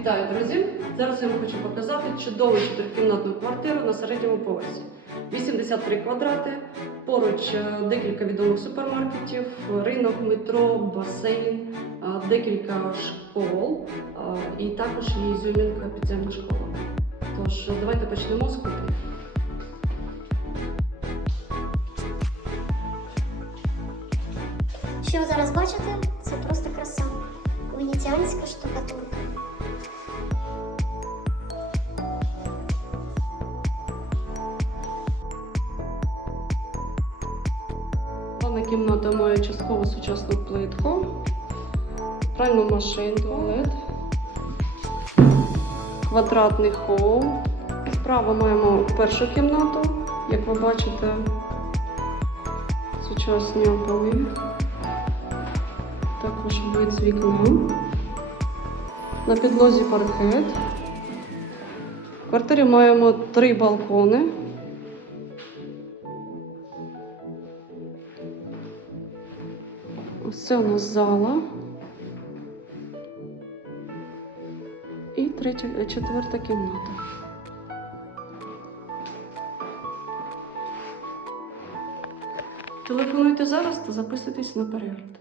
Вітаю, друзі! Зараз я вам хочу показати чудову чотирикімнатну квартиру на середньому поверсі. 83 квадрати, поруч е, декілька відомих супермаркетів, ринок, метро, басейн, е, декілька школ е, і також є ізюмінка підземна школа. Тож давайте почнемо з кухні. Що ви зараз бачите, це просто краса. Венеціанська штукатурка. Ванна кімната має частково сучасну плитку, пральну машинку, туалет, квадратний хол. Справа маємо першу кімнату, як ви бачите, сучасні обої. Також вид з вікна. На підлозі паркет. В квартирі маємо три балкони. Ось це у нас зала. І третя, четверта кімната. Телефонуйте зараз та записуйтесь на перегляд.